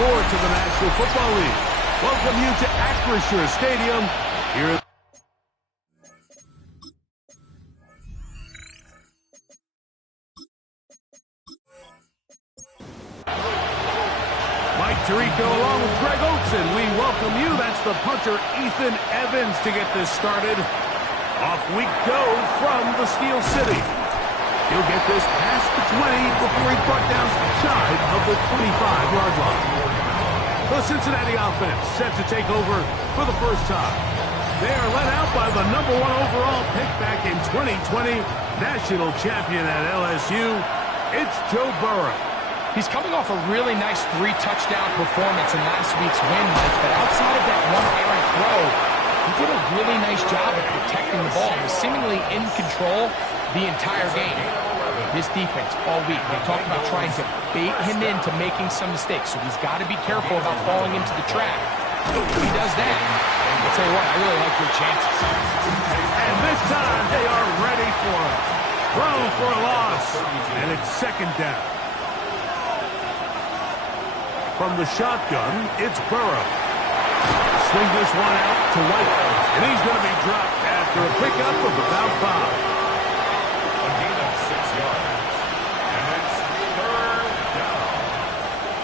sports of the National Football League. Welcome you to Acrisure Stadium. Here Mike Tirico along with Greg Olsen. We welcome you. That's the punter, Ethan Evans, to get this started. Off we go from the Steel City. He'll get this past the 20 before he's brought down shy of the 25-yard line. The Cincinnati offense set to take over for the first time. They are led out by the #1 overall pick back in 2020, national champion at LSU. It's Joe Burrow. He's coming off a really nice 3-touchdown performance in last week's win, Mike, but outside of that one errant throw, he did a really nice job of protecting the ball. He was seemingly in control the entire game. This defense all week, they talked about trying to bait him into making some mistakes, so he's got to be careful about falling into the trap. If he does that, I'll tell you what, I really like your chances. And this time, they are ready for him. Throw for a loss, and it's second down. From the shotgun, it's Burrow. Swing this one out to White, and he's going to be dropped after a pickup of about 5. A gain of 6 yards, and it's third down.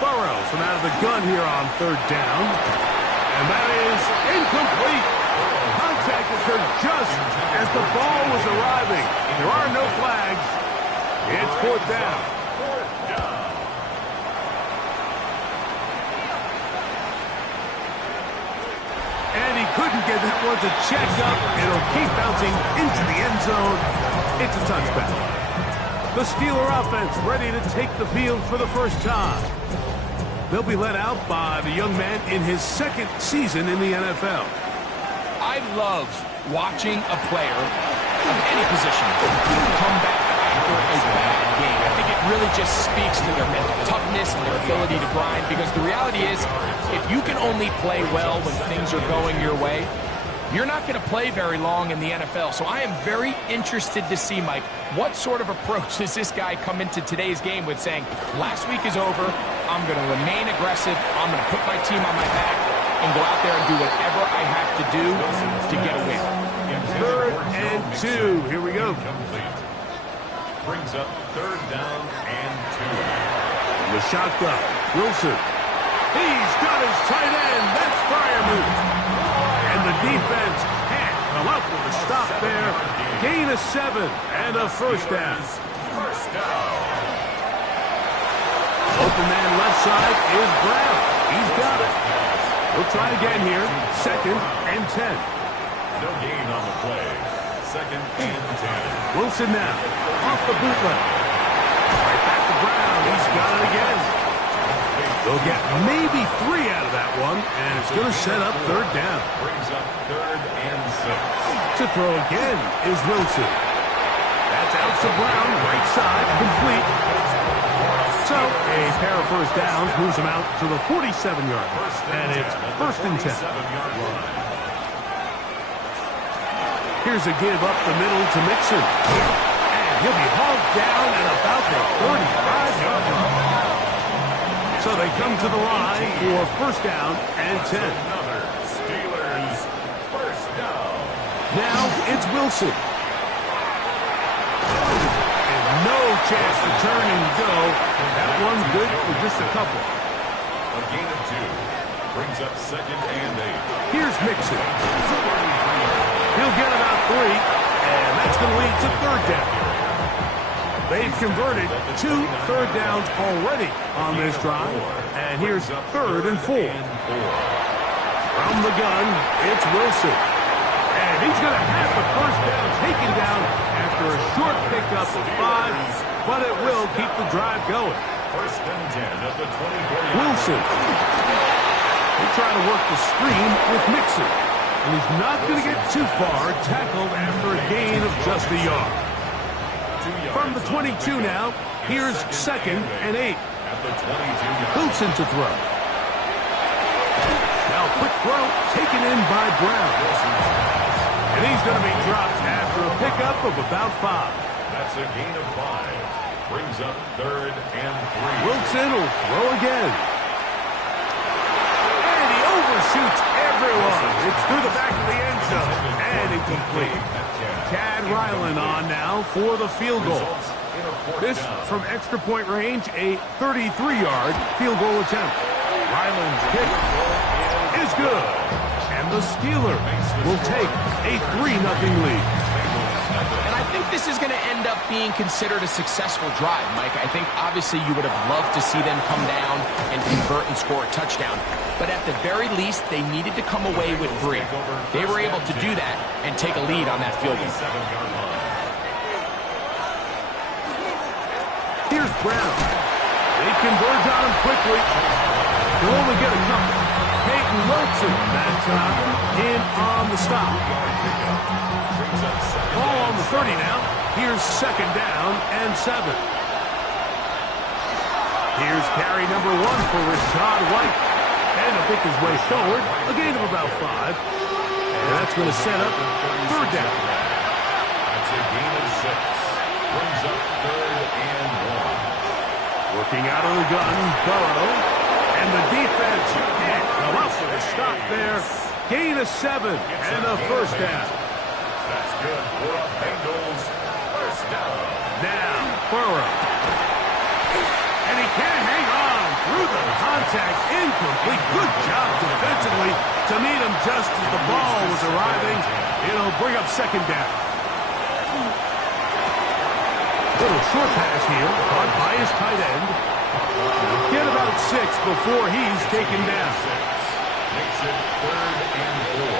Burrow from out of the gun here on third down, and that is incomplete. Contact occurred just as the ball was arriving. There are no flags. It's fourth down. And he couldn't get that one to check up. It'll keep bouncing into the end zone. It's a touchback. The Steeler offense ready to take the field for the first time. They'll be led out by the young man in his second season in the NFL. I love watching a player of any position come back after a bad game. I think it really just speaks to their mental toughness and their ability to grind, because the reality is, if you can only play well when things are going your way, you're not going to play very long in the NFL. So I am very interested to see, Mike, what sort of approach does this guy come into today's game with, saying, last week is over, I'm going to remain aggressive, I'm going to put my team on my back, and go out there and do whatever I have to do to get a win. Third and 2. Here we go. Brings up third down and 2. The shotgun. Wilson. He's got his tight end. That's Freiermuth. And the defense can't come up with a stop there. Gain of 7 and a first down. Open man left side is Brown. He's got it. We'll try again here. Second and 10. No gain on the play. Second and 10. Wilson now. Off the bootleg. Right back to Brown. He's got it again. They'll get maybe 3 out of that one, and it's going to set up third down. Brings up third and 6. To throw again is Wilson. That's out to Brown. Right side. Complete. So, a pair of first downs moves him out to the 47-yard line. And it's first and 10. Here's a give up the middle to Mixon. And he'll be hauled down at about the 35-yard line. So they come to the line for first down and 10. Steelers first down. Now it's Wilson. No chance to turn and go. That one's good for just a couple. A gain of 2. Brings up second and 8. Here's Mixon. He'll get about 3, and that's going to lead to third down. They've converted 2 third downs already on this drive, and here's third and 4. From the gun, it's Wilson. And he's going to have the first down taken down after a short pickup of 5, but it will keep the drive going. First and 10 at the 24. Wilson. He'll try to work the screen with Mixon, and he's not going to get too far, tackled after a gain of just a yard. From the 22 now, here's second and 8. At the 22. Wilson to throw. Now quick throw taken in by Brown. And he's going to be dropped after a pickup of about 5. That's a gain of 5. Brings up third and 3. Wilson will throw again. It's through the back of the end zone and incomplete. Chad Ryland on now for the field goal. This from extra point range, a 33-yard field goal attempt. Ryland's kick is good. And the Steelers will take a 3-0 lead. And I think this is going to end up being considered a successful drive, Mike. I think obviously you would have loved to see them come down and convert and score a touchdown. But at the very least, they needed to come away with 3. They were able to do that and take a lead on that field goal. Here's Brown. They converge on him quickly. They'll only get a couple. Peyton Wilson that time in on the stop. Ball on the 30 now. Here's second down and 7. Here's carry number 1 for Rashad White. And to pick his way forward, a gain of about 5. And that's going to set up third down. That's a gain of 6. Brings up 3rd and 1. Working out of the gun, Burrow. And the defense can't come up with a stop there. Gain of 7 and a first down. That's good for a Bengals first down. Now, Burrow. And he can't hang on through the contact. Incomplete. Good job defensively to meet him just as the ball was arriving. It'll bring up second down. Little short pass here, caught by his tight end. Get about 6 before he's taken down. Makes it 3rd and 4.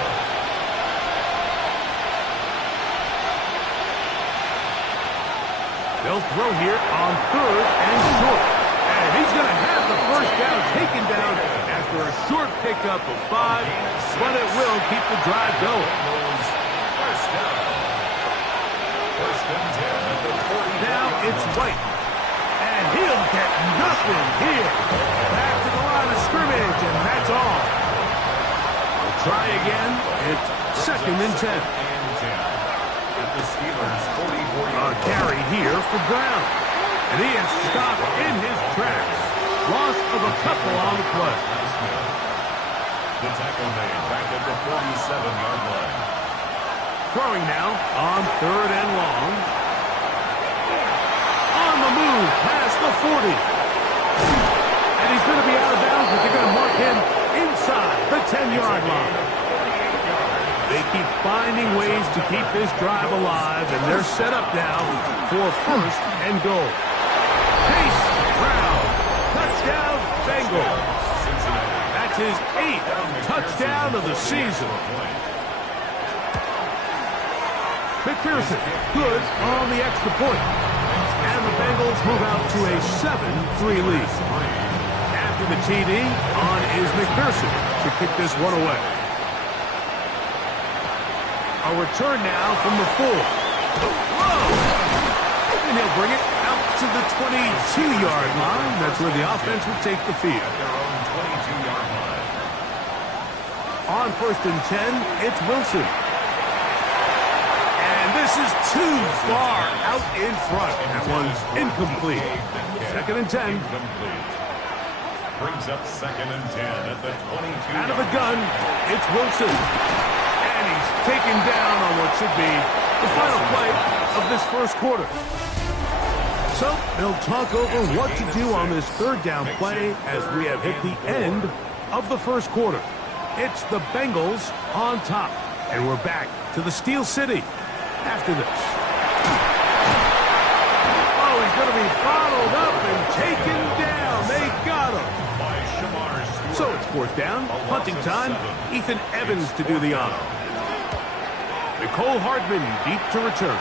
They'll throw here on 3rd and short. And he's going to have the first down taken down after a short pickup of 5, but it will keep the drive going. First down. 1st and 10 at the 40. Now it's White. And he'll get nothing here. Back to the line of scrimmage, and that's all. We'll try again. It's 2nd and 10. At the Steelers' 44-yard Carry here for Brown. And he is stopped in his tracks. Loss of a couple on the play. The tackle made back at the 47-yard line. Throwing now on 3rd and long. On the move past the 40. And he's going to be out of bounds, but they're going to mark him inside the 10-yard line. They keep finding ways to keep this drive alive, and they're set up now for 1st and goal. Chase Brown, touchdown Bengals. That's his 8th touchdown of the season. McPherson, good on the extra point. And the Bengals move out to a 7-3 lead. After the TD, on is McPherson to kick this one away. A return now from the 4. Whoa! And he'll bring it out to the 22-yard line. That's where the offense will take the field. At their own 22-yard line. On 1st and 10, it's Wilson. And this is too far out in front. That one's incomplete. 2nd and 10. Incomplete. Brings up 2nd and 10 at the 22. Out of the gun, it's Wilson. And he's taken down on what should be the final play of this first quarter. So they'll talk over what to do on this 3rd down play as we have hit the end of the first quarter. It's the Bengals on top. And we're back to the Steel City after this. Oh, he's going to be bottled up and taken down. They got him. So it's 4th down, punting time. Ethan Evans to do the honor. Nicole Hardman deep to return.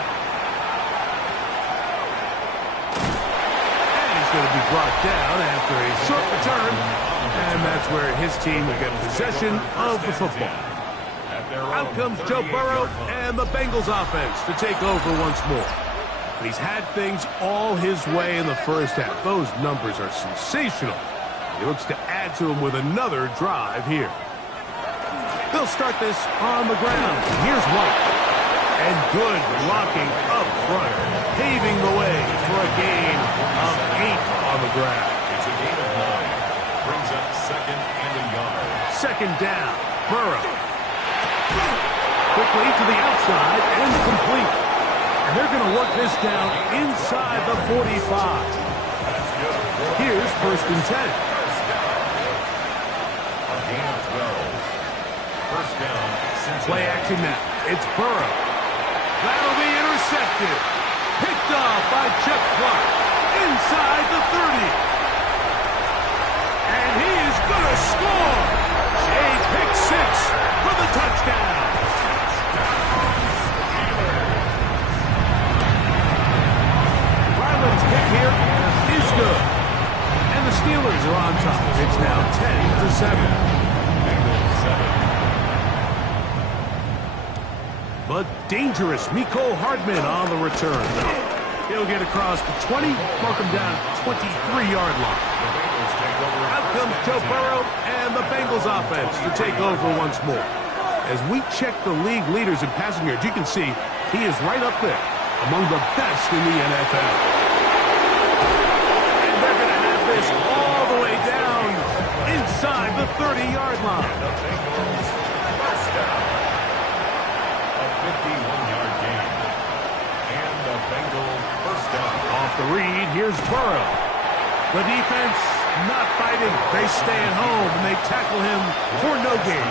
And he's going to be brought down after a short return. And that's where his team will get possession of the football. Out comes Joe Burrow and the Bengals offense to take over once more. But he's had things all his way in the first half. Those numbers are sensational. He looks to add to him with another drive here. They'll start this on the ground. Here's White. And good blocking up front, paving the way for a gain of 8 on the ground. It's a gain of 9. Brings up 2nd and a yard. 2nd down. Burrow. quickly to the outside and complete. And they're going to work this down inside the 45. Here's 1st and 10. A gain of 12. First down, Cincinnati. Play action now. It's Burrow. That'll be intercepted. Picked off by Chuck Clark. Inside the 30. And he is going to score. A pick 6 for the touchdown. Ryland's kick here is good. And the Steelers are on top. It's now 10-7. Bengals 7. But dangerous Mecole Hardman on the return. He'll get across the 20, mark him down at the 23-yard line. Out comes Joe Burrow and the Bengals offense to take over once more. As we check the league leaders in passing yards, you can see he is right up there among the best in the NFL. And they're going to have this all the way down inside the 30-yard line. The Bengals first down. A 51-yard gain. And the Bengals first down. Off the read, here's Burrow. The defense not fighting. They stay at home and they tackle him for no gain.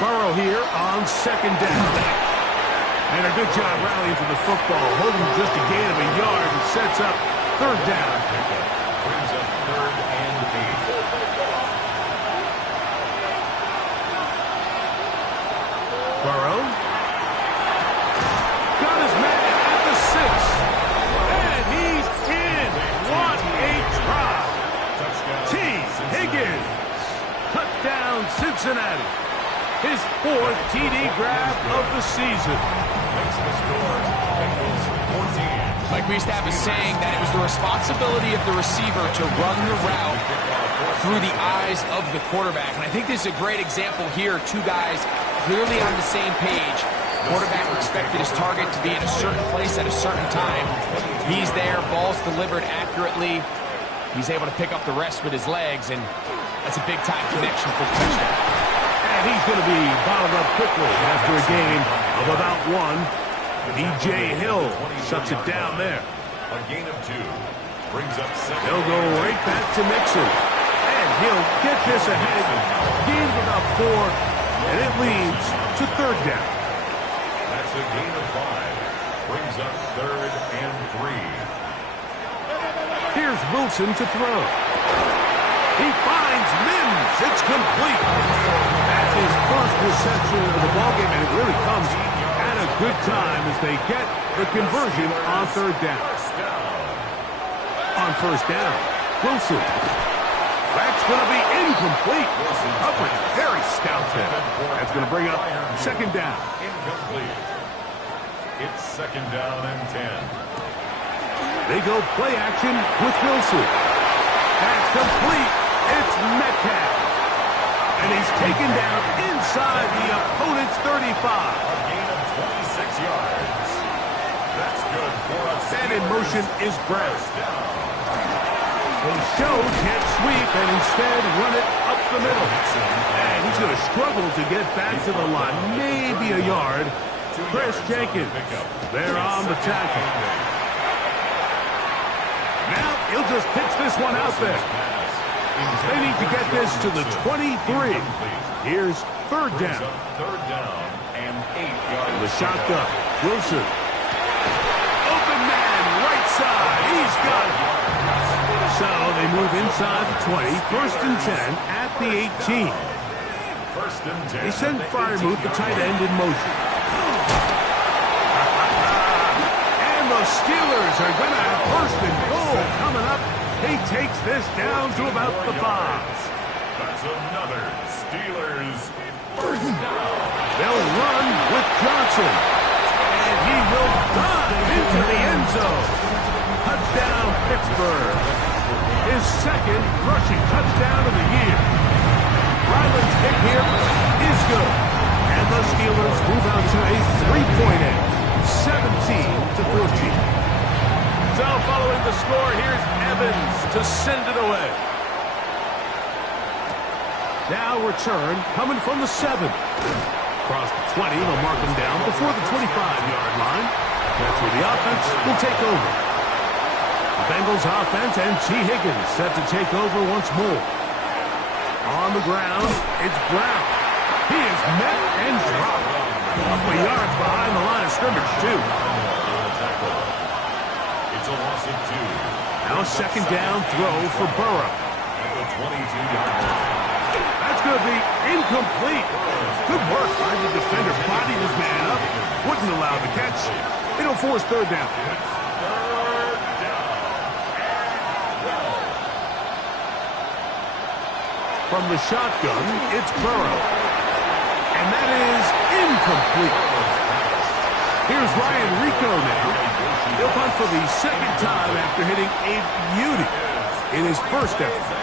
Burrow here on 2nd down. And a good job rallying to the football, holding just a gain of a yard and sets up 3rd down. Brings up 3rd and 8. Burrow. Got his man at the 6. And he's in. What a try. T. Higgins. Touchdown, Cincinnati. His 4th TD grab of the season. Makes the score. Bengals 14. Like we used to have a saying that it was the responsibility of the receiver to run the route through the eyes of the quarterback. And I think this is a great example here. 2 guys clearly on the same page. Quarterback expected his target to be in a certain place at a certain time. He's there. Ball's delivered accurately. He's able to pick up the rest with his legs, and that's a big-time connection for the touchdown. And he's going to be bottled up quickly after a gain of about 1. B.J. Hill shuts it down there. A gain of 2. Brings up 2nd. He'll go right back to Mixon. And he'll get this ahead. Gain of about 4. And it leads to 3rd down. That's a gain of 5. Brings up 3rd and 3. Here's Wilson to throw. He finds Mims. It's complete. That's his first reception of the ballgame, and it really comes at a good time as they get the conversion on 3rd down. On 1st down, Wilson. That's going to be incomplete. Coverage very stout there. That's going to bring up 2nd down. Incomplete. It's 2nd down and 10. They go play action with Wilson. That's complete. It's Metcalf. And he's taken down inside the opponent's 35. A gain of 26 yards. That's good for us. And in motion is Brown. They show can't sweep and instead run it up the middle. And he's going to struggle to get back to the line. Maybe a yard. Chris Jenkins there on the tackle. Now he'll just pitch this one out there. They need to get this to the 23. Here's 3rd down. 3rd down and 8 yards. The shotgun. Wilson. Open man, right side. He's got it. So they move inside the 20. 1st and 10 at the 18. 1st and 10. They send Freiermuth, the tight end, in motion. And the Steelers are going to have 1st and goal coming up. He takes this down to about the 5. That's another Steelers 1st down. They'll run with Johnson. And he will dive into the end zone. Touchdown, Pittsburgh. His 2nd rushing touchdown of the year. Ryland's kick here is good. And the Steelers move out to a 3-point end. 17-14. So following the score, here's Evans to send it away. Now return coming from the 7. Across the 20, they'll mark him down before the 25-yard line. That's where the offense will take over. The Bengals offense and T. Higgins set to take over once more. On the ground, it's Brown. He is met and dropped. A couple of yards behind the line of scrimmage, too. It's a loss of 2. Now a second down throw for Burrow. At the 22-yard line. That's going to be incomplete. Good work by the defender. Bodied his man up. Wouldn't allow the catch. It'll force third down. From the shotgun, it's Burrow. And that is incomplete. Here's Ryan Rico now. He'll punt for the second time after hitting a beauty in his first effort.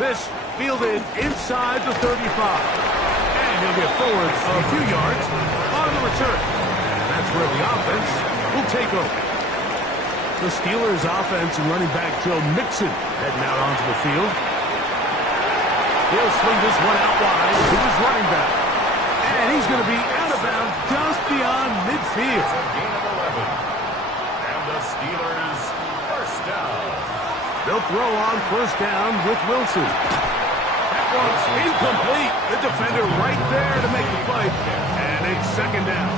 This fielded inside the 35. And he'll get forward a few yards on the return. And that's where the offense will take over. The Steelers' offense and running back Joe Mixon heading out onto the field. He'll swing this one out wide to his running back. And he's going to be out of bounds just beyond midfield. It's a gain of 11. And the Steelers first down. They'll throw on first down with Wilson. That one's incomplete. The defender right there to make the play. And it's second down.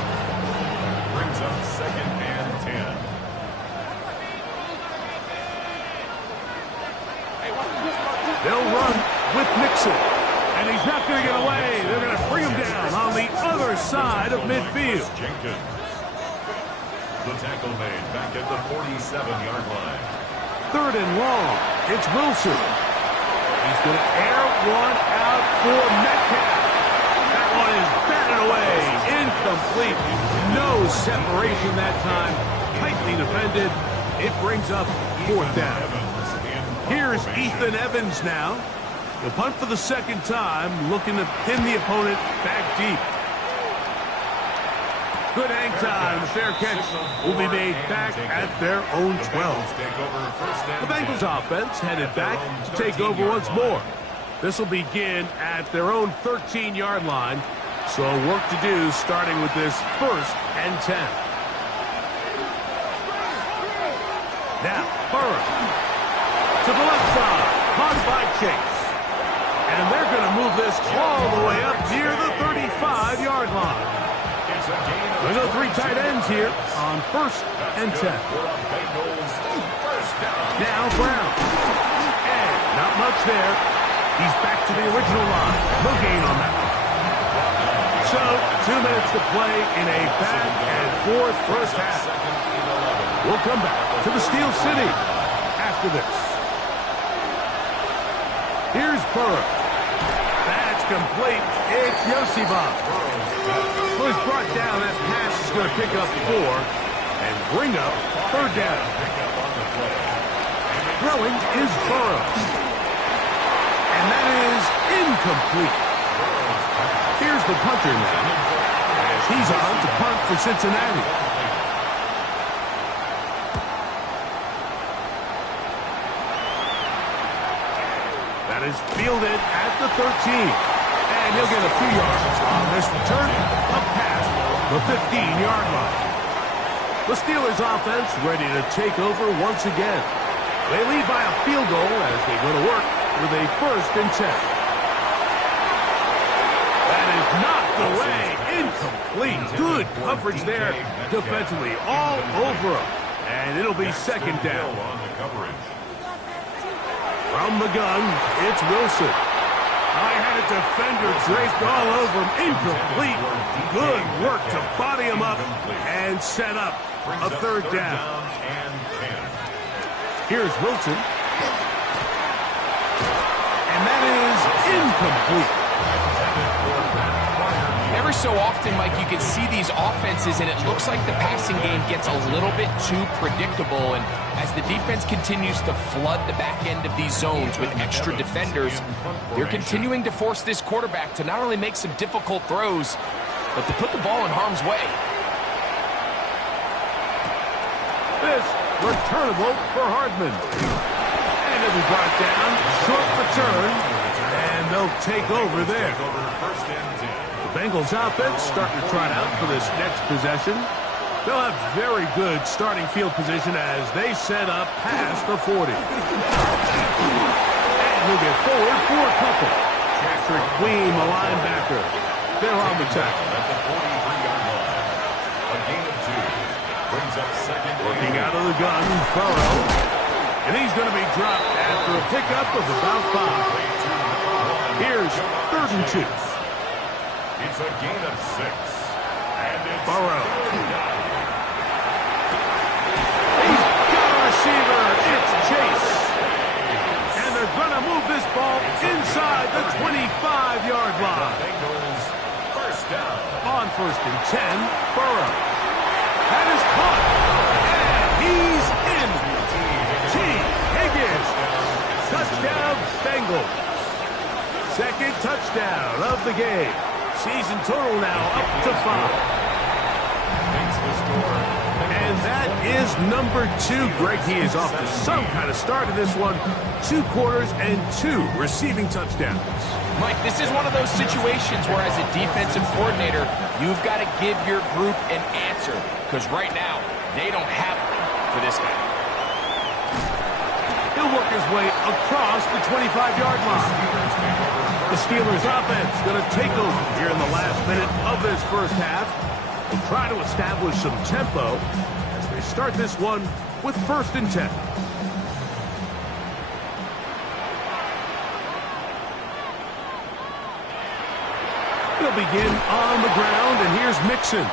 Brings up second and 10. They'll run with Mixon. And he's not going to get away. They're going to bring him down on the other side of midfield. Jenkins. The tackle made back at the 47-yard line. Third and long. It's Wilson. He's going to air one out for Metcalf. That one is batted away. Incomplete. No separation that time. Tightly defended. It brings up fourth down. Here's Ethan Evans now. He'll punt for the second time, looking to pin the opponent back deep. Good hang time. The fair catch will be made back at their own 12. The Bengals offense headed back to take over once more. This will begin at their own 13-yard line. So work to do starting with this first and 10. Now, Burrow. To the left side, caught by Chase. And they're going to move this all the way up near the 35-yard line. We'll go three tight ends here on first and 10. Now Brown. And not much there. He's back to the original line. No gain on that. So, 2 minutes to play in a back-and-forth first half. We'll come back to the Steel City after this. Here's Burrow. That's complete. It's Yosibov. Who is brought down. That pass is going to pick up 4 and bring up third down. Throwing is Burrow. And that is incomplete. Here's the punter now. As he's on to punt for Cincinnati. That is fielded at the 13. And he'll get a few yards on this return up past the 15-yard line. The Steelers offense ready to take over once again. They lead by a field goal as they go to work with a first and 10. That is knocked away. Incomplete. Good coverage there defensively all over him. And it'll be second down. From the gun, it's Wilson. I had a defender draped all over him. Incomplete. Good work to body him up and set up a third down. Here's Wilson. And that is incomplete. Every so often, Mike, you can see these offenses, and it looks like the passing game gets a little bit too predictable. And as the defense continues to flood the back end of these zones with extra defenders, they're continuing to force this quarterback to not only make some difficult throws, but to put the ball in harm's way. This returnable for Hardman. And it'll be brought down. Short return. And they'll take over there. First and 10. The Bengals offense starting to trot out for this next possession. They'll have very good starting field position as they set up past the 40. And he'll get forward for a couple. Patrick Queen, the linebacker. They're on the tackle. At the 43-yard line. A gain of 2. Brings up second. Working out of the gun, Burrow. And he's going to be dropped after a pickup of about 5. Here's 3rd and 2. It's a gain of 6. And it's Burrow. He's got a receiver. It's Chase. And they're going to move this ball inside the 25-yard line. Bengals first down. On 1st and 10, Burrow. That is caught. And he's in. T. Higgins. Touchdown, Bengals. Second touchdown of the game. Season total now up to 5. Makes the score. And that is number 2. Greg, he is off to some kind of start in this one. 2 quarters and 2 receiving touchdowns. Mike, this is one of those situations where as a defensive coordinator, you've got to give your group an answer. Because right now, they don't have it for this guy. He'll work his way across the 25-yard line. The Steelers offense going to take over here in the last minute of this first half. They'll try to establish some tempo as they start this one with 1st and 10. They'll begin on the ground, and here's Mixon.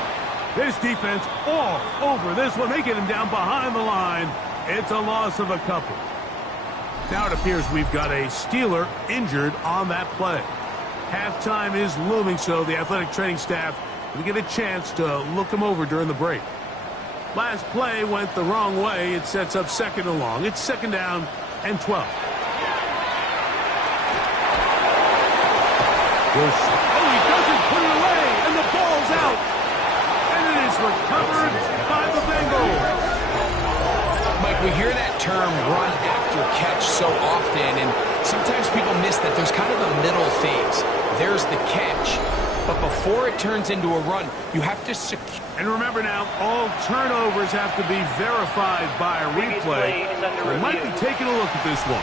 This defense all over this one. They get him down behind the line. It's a loss of a couple. Now it appears we've got a Steeler injured on that play. Halftime is looming, so the athletic training staff will get a chance to look him over during the break. Last play went the wrong way. It sets up 2nd and long. It's 2nd down and 12. Wilson. Oh, he doesn't put it away, and the ball's out. And it is recovered by the Bengals. Mike, we hear that term run after catch so often, and sometimes people miss that there's kind of a middle phase. There's the catch, but before it turns into a run, you have to secure. And remember now, all turnovers have to be verified by a replay. We might be taking a look at this one.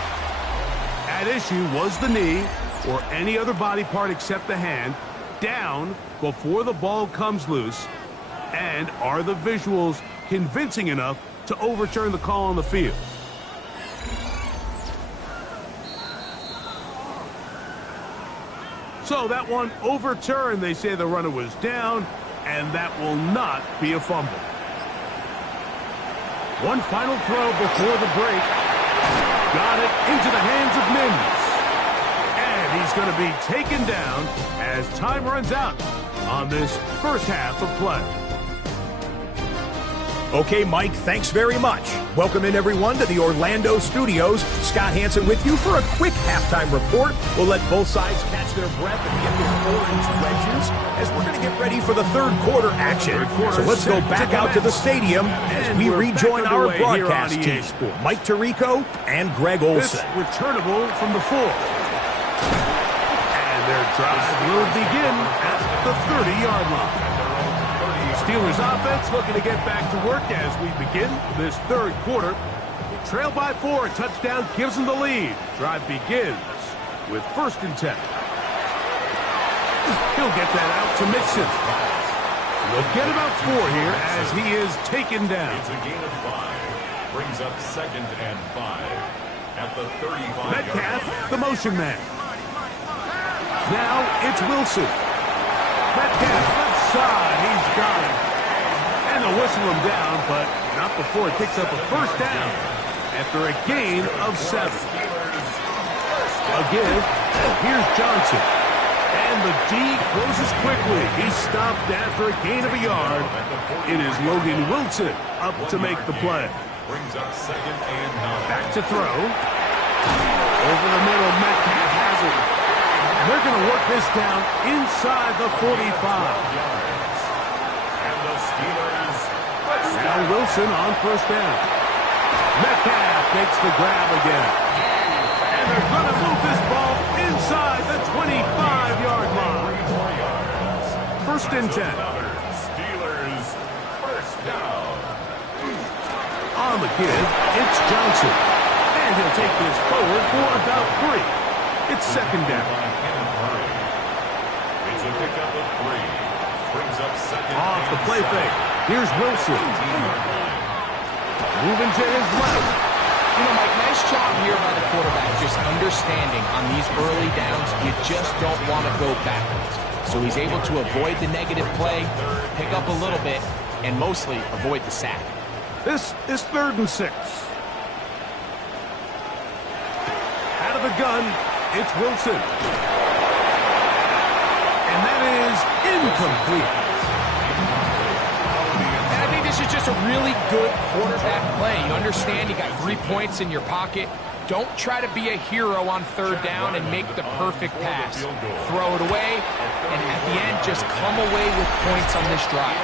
At issue was the knee, or any other body part except the hand, down before the ball comes loose, and are the visuals convincing enough to overturn the call on the field? So that one overturned. They say the runner was down, and that will not be a fumble. One final throw before the break. Got it into the hands of Mims. And he's going to be taken down as time runs out on this first half of play. Okay, Mike, thanks very much. Welcome in, everyone, to the Orlando studios. Scott Hansen with you for a quick halftime report. We'll let both sides catch their breath and get their orange wedges as we're going to get ready for the 3rd quarter action. So let's go back out to the stadium as we rejoin our broadcast team. Mike Tirico and Greg Olson. This returnable from the 4. And their drive will begin at the 30-yard line. Steelers offense looking to get back to work as we begin this 3rd quarter. They trail by 4. A touchdown gives them the lead. Drive begins with 1st and 10. He'll get that out to Mixon. They'll get about 4 here as he is taken down. It's a gain of 5. Brings up 2nd and 5 at the 35. Metcalf, the motion man. Now it's Wilson. Metcalf, left side. He's got it. And they'll whistle him down, but not before it picks up a 1st down after a gain of 7. Again, here's Johnson. And the D closes quickly. He's stopped after a gain of a yard. It is Logan Wilson up to make the play. Brings up 2nd and 9. Back to throw. Over the middle, Metcalf has it. They're going to work this down inside the 45. And the Steelers. Now Wilson on 1st down. Metcalf makes the grab again. And they're going to move this ball inside the first and 10. Steelers first down. On the give, it's Johnson. And he'll take this forward for about 3. It's second down. It's a pickup of 3. Brings up second. Off the play fake. Here's Wilson. Moving to his left. You know, Mike, nice job here by the quarterback, just understanding on these early downs, you just don't want to go backwards. So he's able to avoid the negative play, pick up a little bit, and mostly avoid the sack. This is 3rd and 6. Out of the gun, it's Wilson. And that is incomplete. And I think this is just a really good quarterback play. You understand you got 3 points in your pocket. Don't try to be a hero on 3rd down and make the perfect pass. Throw it away, and at the end, just come away with points on this drive.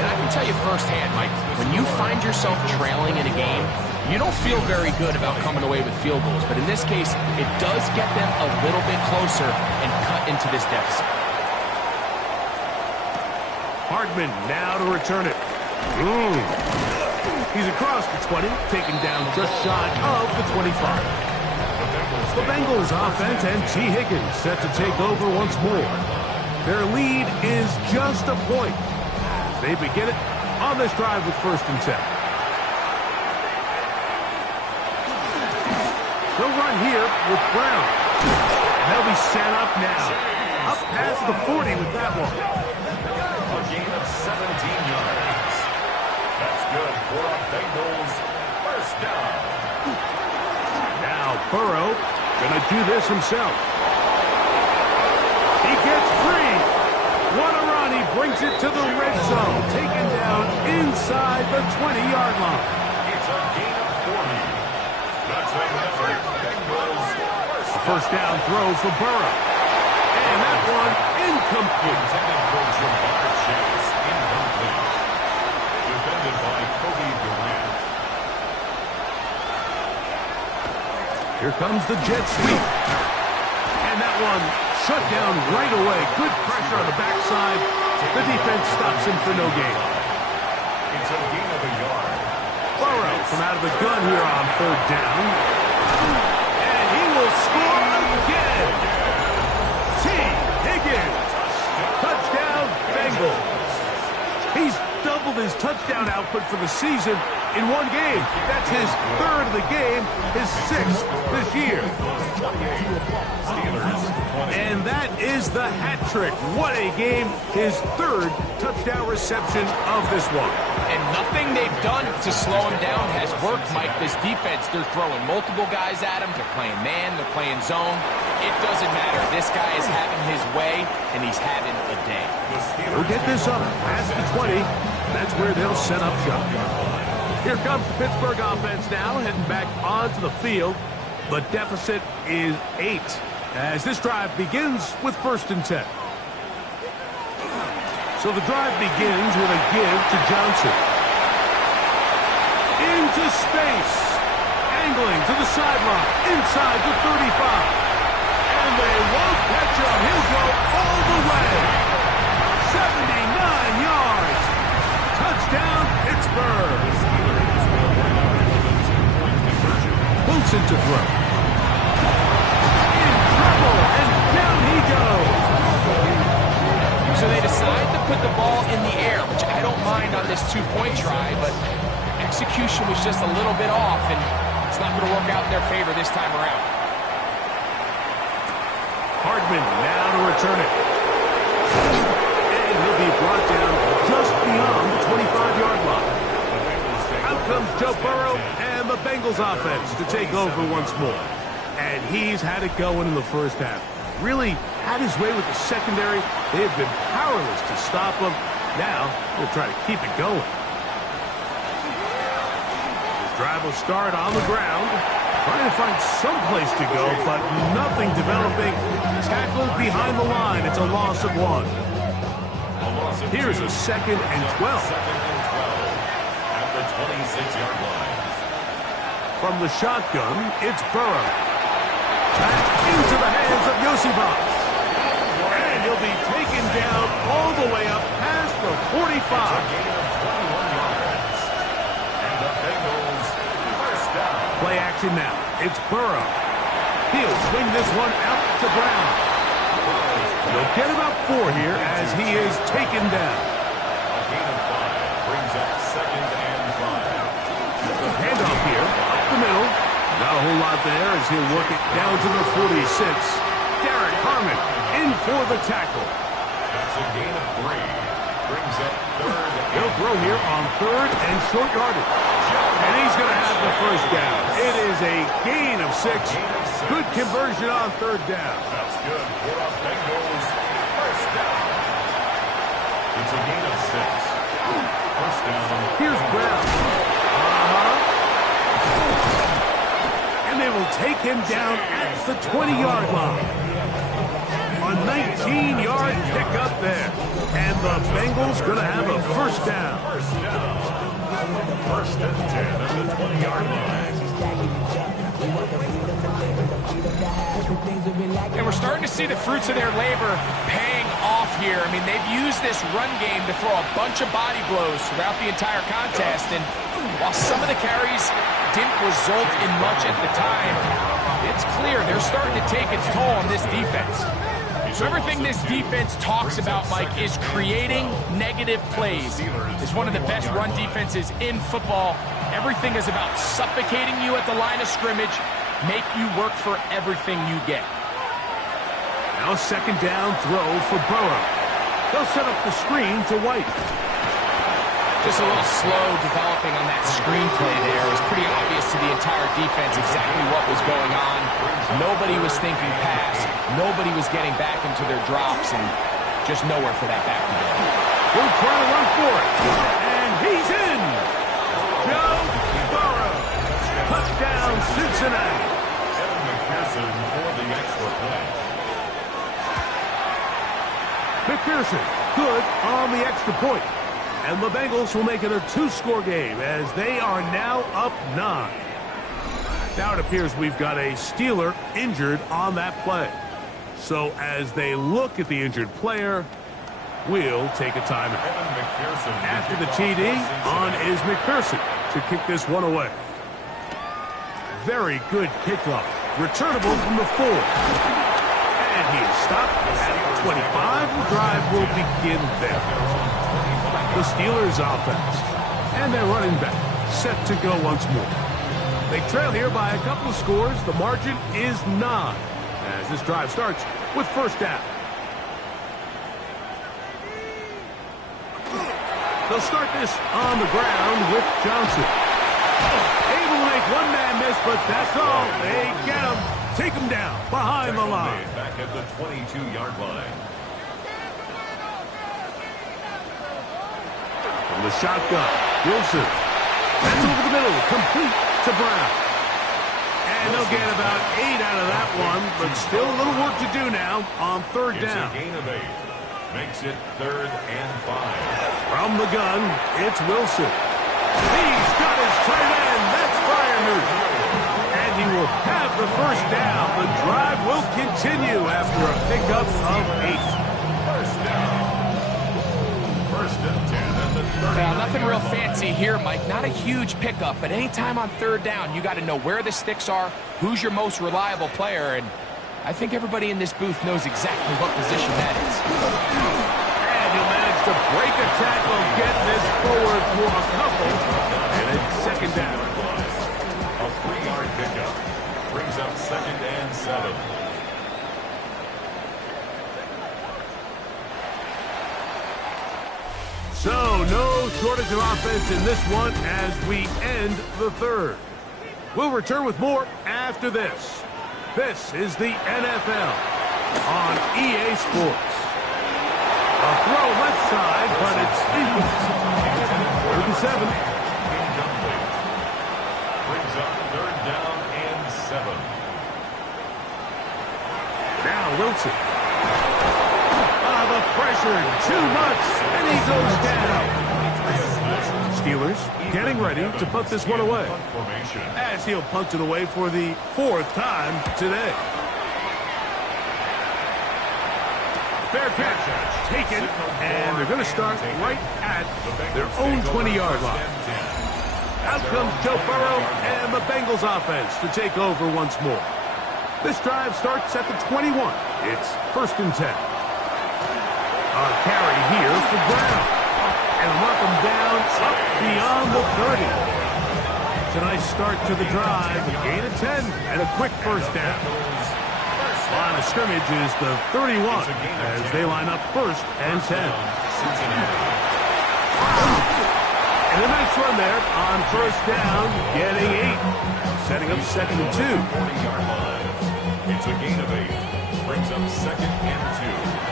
And I can tell you firsthand, Mike, when you find yourself trailing in a game, you don't feel very good about coming away with field goals. But in this case, it does get them a little bit closer and cut into this deficit. Hardman now to return it. He's across the 20, taken down just shy of the 25. The Bengals offense and T. Higgins set to take over once more. Their lead is just a point. They begin it on this drive with 1st and 10. They'll run here with Brown. And they'll be set up now. Up past the 40 with that one. A gain of 17 yards. That's good for a Bengals first down. Now Burrow gonna do this himself. He gets free. What a run. He brings it to the red zone. Taken down inside the 20-yard line. It's a gain of 40. That's another Bengals First down throw for Burrow. And that one incomplete. intended for Jamar Chase. Incomplete. Defended by Kobe Durant. Here comes the jet sweep. And that one shut down right away. Good pressure on the backside. The defense stops him for no gain. It's a gain of a yard. Burrow from out of the gun here on 3rd down. And he will score again. T. Higgins. Touchdown, Bengals. He's doubled his touchdown output for the season in one game. That's his 3rd of the game, his 6th this year. And that is the hat trick. What a game. His 3rd touchdown reception of this one. And nothing they've done to slow him down has worked, Mike. This defense, they're throwing multiple guys at him. They're playing man, they're playing zone. It doesn't matter. This guy is having his way, and he's having a day. We'll get this up past the 20. That's where they'll set up shop. Here comes the Pittsburgh offense now, heading back onto the field. The deficit is 8 as this drive begins with 1st and 10. So the drive begins with a give to Johnson. Into space. Angling to the sideline. Inside the 35. And they won't catch him. He'll go all the way. 79 yards. Touchdown, Pittsburgh. Wilson to throw. In trouble, and down he goes. So they decide to put the ball in the air, which I don't mind on this 2-point try, but execution was just a little bit off, and it's not going to work out in their favor this time around. Hardman now to return it. And he'll be brought down just beyond the 25-yard line. Out comes Joe Burrow and the Bengals offense to take over once more. And he's had it going in the first half. Really had his way with the secondary. They have been powerless to stop him. Now they'll try to keep it going. His drive will start on the ground. Trying to find some place to go, but nothing developing. Tackled behind the line. It's a loss of 1. Here's a 2nd and 12. At the 26-yard line. From the shotgun, it's Burrow. Back into the hands of Yosibas. And he'll be taken down all the way up past the 45. Gain of 21 yards. And the Bengals first down. Play action now. It's Burrow. He'll swing this one out to Brown. He'll get about 4 here as he is taken down. A gain of 5 brings up second and 5. The handoff here, up the middle. Not a whole lot there as he'll work it down to the 46. Derek Harmon in for the tackle. That's a gain of 3. Brings up third. He'll throw here on third and short yardage. And he's going to have the first down. It is a gain of 6. Good conversion on third down. That's good for the Bengals. First down. It's a gain of 6. First down. Here's Brown. And they will take him down at the 20-yard line. A 19-yard pickup there. And the Bengals going to have a first down. First down. First and 10 at the 20-yard line. And we're starting to see the fruits of their labor paying off here. I mean, they've used this run game to throw a bunch of body blows throughout the entire contest. And while some of the carries didn't result in much at the time, it's clear they're starting to take its toll on this defense. So everything this defense talks about, Mike, is creating negative plays. It's one of the best run defenses in football. Everything is about suffocating you at the line of scrimmage, make you work for everything you get. Now second down throw for Burrow. They'll set up the screen to White. Just a little slow developing on that screenplay there. It was pretty obvious to the entire defense exactly what was going on. Nobody was thinking pass. Nobody was getting back into their drops, and just nowhere for that back to go. He'll try to run for it. And he's in. Joe Burrow. Touchdown, Cincinnati. Evan McPherson for the extra point. McPherson, good on the extra point. And the Bengals will make it a 2-score game as they are now up 9. Now it appears we've got a Steeler injured on that play. So as they look at the injured player, we'll take a timeout. Evan McPherson. After the TD, on is McPherson to kick this one away. Very good kickoff. Returnable from the 4. And he is stopped at 25. The drive will begin there. The Steelers offense. And their running back set to go once more. They trail here by a couple of scores. The margin is 9 as this drive starts with first down. They'll start this on the ground with Johnson. Able to make one man miss, but that's all. They get him. Take him down behind the line. Back at the 22-yard line. From the shotgun, Wilson. That's over the middle, complete to Brown. And they'll get about 8 out of that one, but still a little work to do now on third down. It's a gain of 8. Makes it 3rd and 5. From the gun, it's Wilson. He's got his tight end. That's Freiermuth. And he will have the first down. The drive will continue after a pickup of 8. First down. First and 10 at the 30. Now, nothing real fancy here, Mike. Not a huge pickup, but anytime on third down, you got to know where the sticks are, who's your most reliable player, and I think everybody in this booth knows exactly what position that is. And he'll manage to break a tackle, get this forward for a couple, and it's second down. A 3-yard pickup brings up 2nd and 7. So, no shortage of offense in this one as we end the third. We'll return with more after this. This is the NFL on EA Sports. A throw left side, but it's incomplete. 37. Brings up 3rd down and 7. Now Wilson. The pressure, too much, and he goes down. Steelers getting ready to punt this one away, as he'll punt it away for the 4th time today. Fair catch. Taken. And they're going to start right at their own 20-yard line. Out comes Joe Burrow and the Bengals offense to take over once more. This drive starts at the 21. It's 1st and 10. A carry here for Brown. And mark him down up beyond the 30. It's a nice start to the drive. A gain of 10 and a quick first down. Line of scrimmage is the 31 as they line up 1st and 10. And a nice run there on 1st down, getting 8. Setting up 2nd and 2. 40-yard line. It's a gain of 8. Brings up 2nd and 2.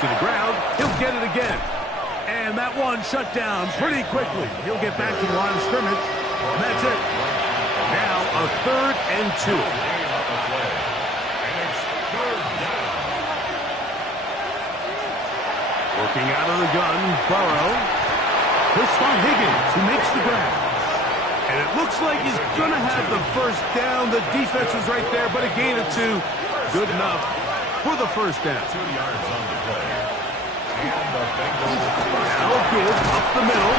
To the ground, he'll get it again. And that one shut down pretty quickly. He'll get back to the line of scrimmage, and that's it. Now a 3rd and 2. Working out of the gun, Burrow. He'll spot Higgins, who makes the grab. And it looks like he's going to have the first down. The defense is right there, but a gain of 2. Good enough for the first down. 2 yards on the play. And the Bengals now a give up the middle.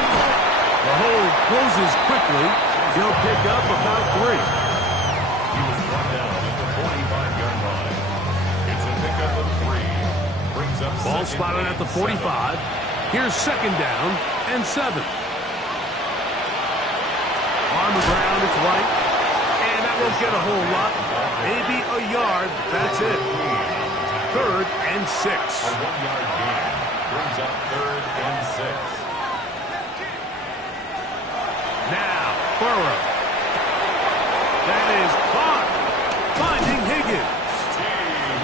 The hole closes quickly. He'll pick up about 3. He was brought down at the 45-yard line. It's a pickup of 3. Brings up Ball spotted at the 45. Here's 2nd down and 7. On the ground, it's White. And that won't get a whole lot. Maybe a yard. That's it. 3rd and 6. A 1-yard gain. Brings up 3rd and 6. Now, Burrow. That is caught. Finding Higgins.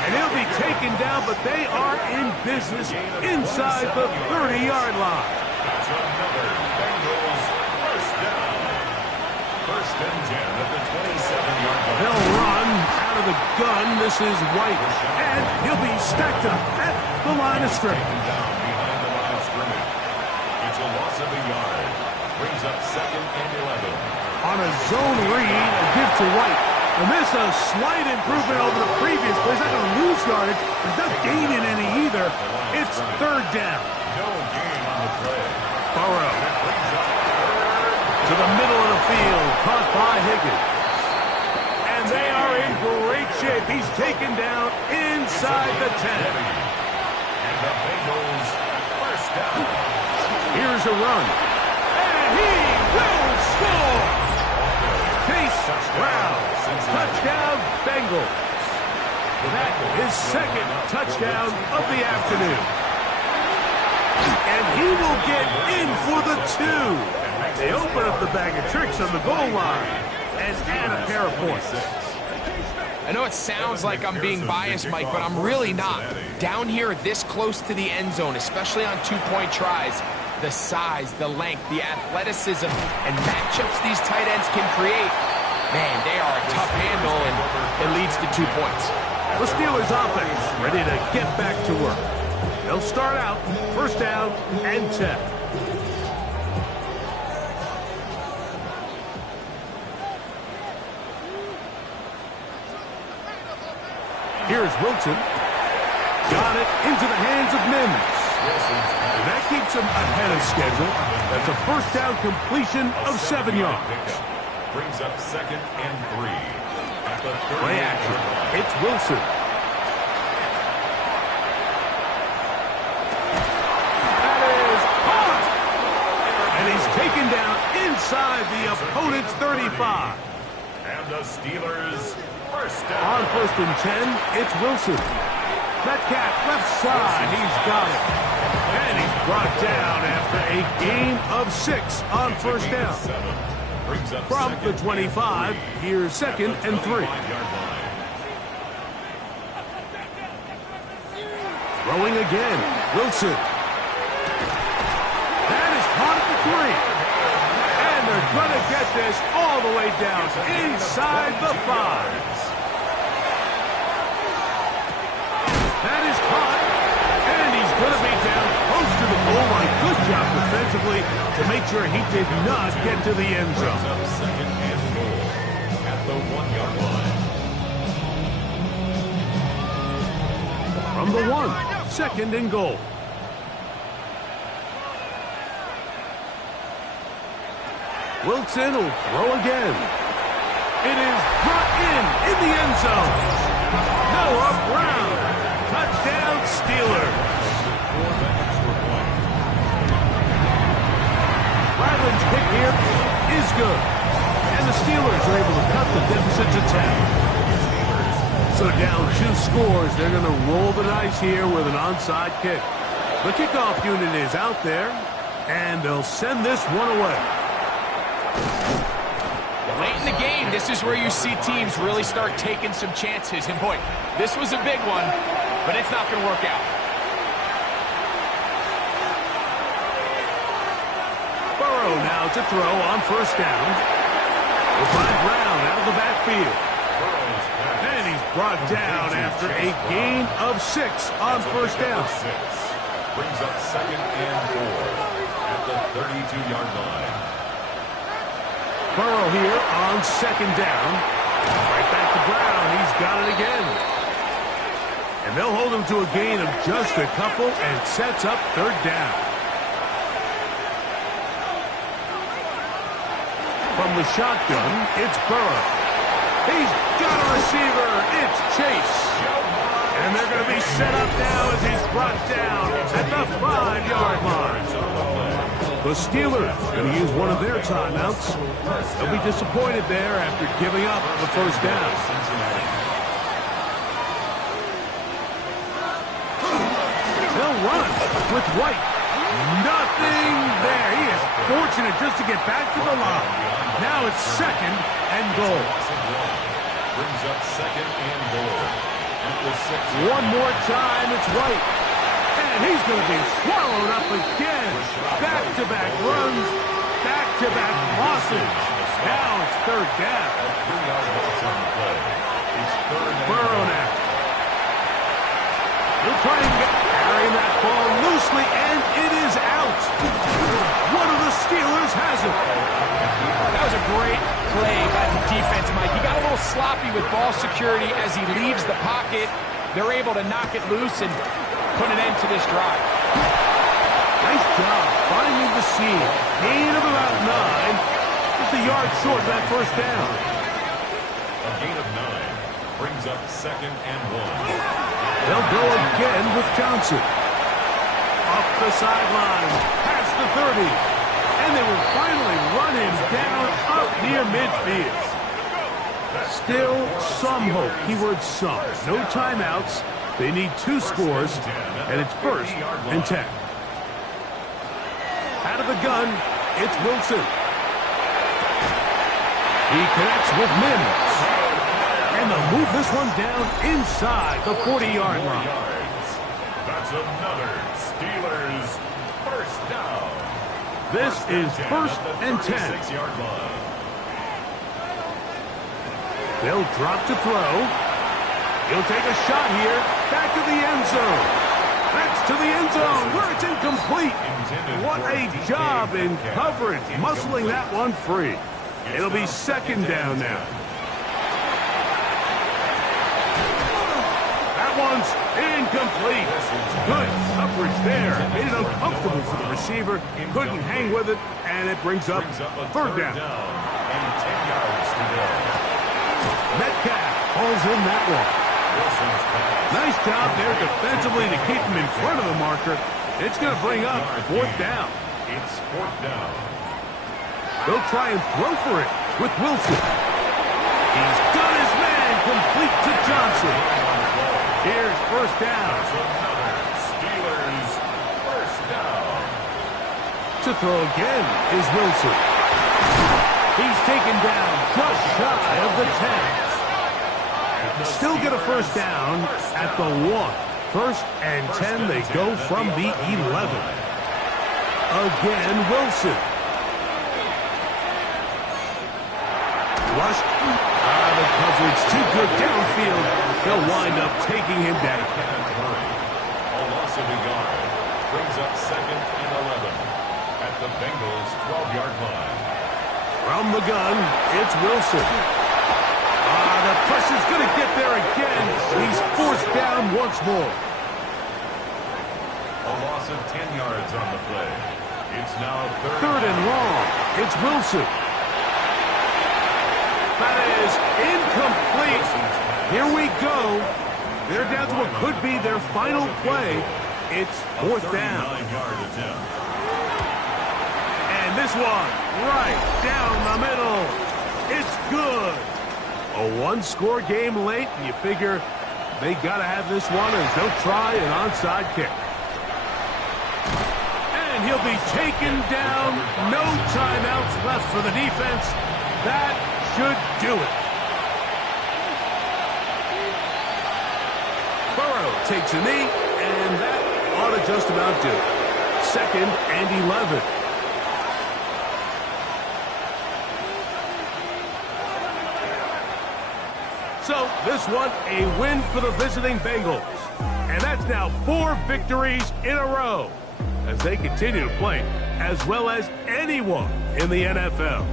And he'll be taken down, but they are in business inside the 30-yard line. That's another Bengals first down. 1st and 10 at the 27-yard line. They'll run out of the gun. This is White. And he'll be stacked up at the line of scrimmage. Down behind the line of scrimmage. It's a loss of a yard. Brings up 2nd and 11. On a zone read, a give to White. And this a slight improvement over the previous play. He's not going to lose yardage. He's not gaining any either. It's 3rd down. No gain on the play. Burrow Brings up to the middle of the field, caught by Higgins. And they are in great shape. He's taken down inside the 10. And the Bengals first down. Here's a run. And he will score. Chase Brown. Touchdown, Bengals. That is 2nd touchdown of the afternoon. And he will get in for the 2. They open up the bag of tricks on the goal line and add a pair of points. I know it sounds like I'm being biased, Mike, but I'm really not. Down here this close to the end zone, especially on 2-point tries, the size, the length, the athleticism, and matchups these tight ends can create, man, they are a tough handle, and it leads to 2 points. The Steelers offense ready to get back to work. They'll start out 1st down and 10. Here's Wilson. Got it into the hands of Mims. And that keeps him ahead of schedule. That's a 1st down completion of 7 yards. Brings up 2nd and 3. At the Play action. It's Wilson. That is caught. And he's taken down inside the opponent's 35. And the Steelers first down. On 1st and 10, it's Wilson. Metcalf left side. He's got it. And he's brought down after a gain of 6 on 1st down. From the 25, here's 2nd and 3. Throwing again. Wilson. That is caught at the 3. And they're going to get this all the way down inside the 5. That is caught. And he's going to be down close to the goal line. Good job defensively to make sure he did not get to the end zone. Second and goal at the the 1-yard line. From the 1, second and goal. Wilson will throw again. It is brought in the end zone. Noah Brown. Touchdown Steelers. Ryland's kick here is good. And the Steelers are able to cut the deficit to 10. So down 2 scores, they're going to roll the dice here with an onside kick. The kickoff unit is out there, and they'll send this one away. Late in the game, this is where you see teams really start taking some chances. And boy, this was a big one, but it's not going to work out. Burrow now to throw on first down. We'll find Brown out of the backfield. And he's brought down after a gain of 6 on first down. Brings up second and 4 at the 32-yard line. Burrow here on second down. Right back to Brown. He's got it again. And they'll hold him to a gain of just a couple and sets up third down. From the shotgun, it's Burrow. He's got a receiver. It's Chase. And they're going to be set up now as he's brought down at the 5-yard line. The Steelers going to use one of their timeouts. They'll be disappointed there after giving up the first down. They'll run with White. Nothing there. He is fortunate just to get back to the line. Now it's second and goal. Brings up second and goal. One more time, it's White. And he's going to be swallowed up again. Back-to-back runs, back-to-back losses. Now it's third down. Burrow now. He'll try and carry that ball loosely, and it is out. One of the Steelers has it. That was a great play by the defense, Mike. He got a little sloppy with ball security as he leaves the pocket. They're able to knock it loose and put an end to this drive. Nice job finding the seam. Gain of about 9. Just a yard short of that first down. A gain of 9 brings up second and 1. They'll go again with Johnson. Up the sideline, past the 30. And they will finally run him down up near midfield. Still some hope. Keyword some. No timeouts. They need 2 scores, and it's first and 10. Out of the gun, it's Wilson. He connects with Mims. And they'll move this one down inside the 40-yard line. That's another Steelers first down. This is first and 10. 36-yard line. They'll drop to throw. He'll take a shot here. Back to the end zone. That's to the end zone where it's incomplete. What a job in coverage, muscling that one free. It'll be second down now. That one's incomplete. Good coverage there. Made it uncomfortable for the receiver. Couldn't hang with it, and it brings up third down. And 10 yards to go. Metcalf pulls in that one. Nice job there defensively to keep him in front of the marker. It's going to bring up fourth down. It's fourth down. They'll try and throw for it with Wilson. He's got his man complete to Johnson. Here's first down. Steelers first down. To throw again is Wilson. He's taken down just shy of the 10. Still get a first down at the 1. First and 10, they go from the 11. Again, Wilson. Flushed. The coverage too good downfield. They'll wind up taking him down. A loss of a yard brings up second and 11 at the Bengals 12-yard line. From the gun, it's Wilson. Pressure's going to get there again. He's forced down once more. A loss of 10 yards on the play. It's now Third and long. It's Wilson. That is incomplete. Here we go. They're down to what could be their final play. It's fourth down. And this one, right down the middle. It's good. A one-score game late, and you figure they got to have this one as they'll try an onside kick. And he'll be taken down. No timeouts left for the defense. That should do it. Burrow takes a knee, and that ought to just about do it. Second and 11. So this one, a win for the visiting Bengals. And that's now 4 victories in a row as they continue to play as well as anyone in the NFL.